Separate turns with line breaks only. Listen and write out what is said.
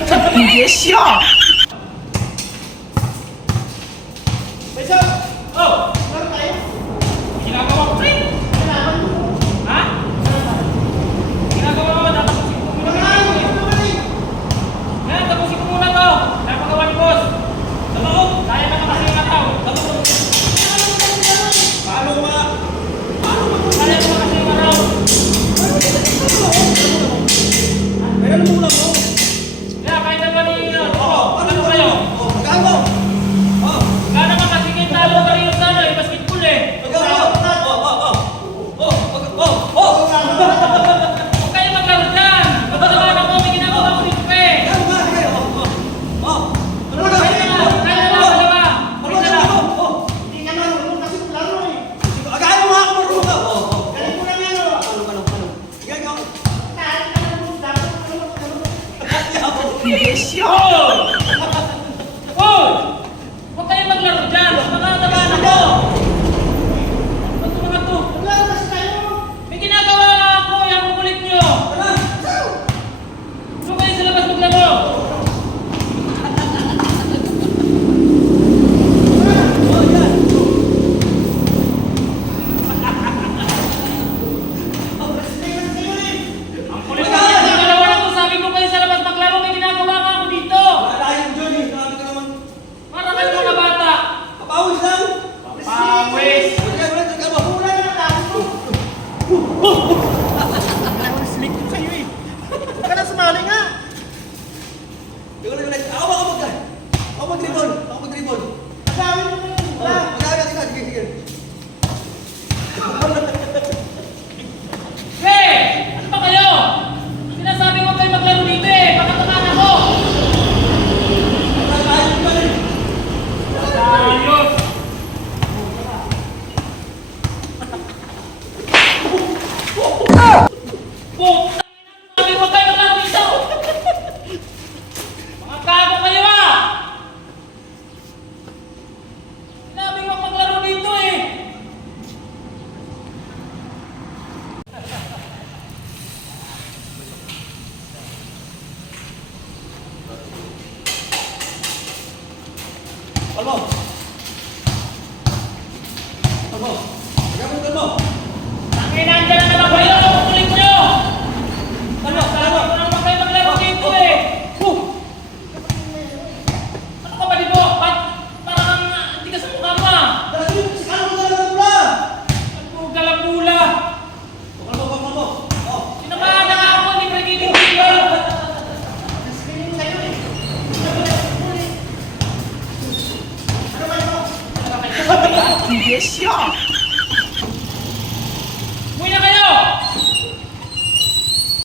你别笑别笑。
Wala ko
na
slick din sa'yo eh. Huwag ka na sumali nga.
Kalbo. Kalbo. Kalbo. Kalbo.
Tangin na dyan
你别笑。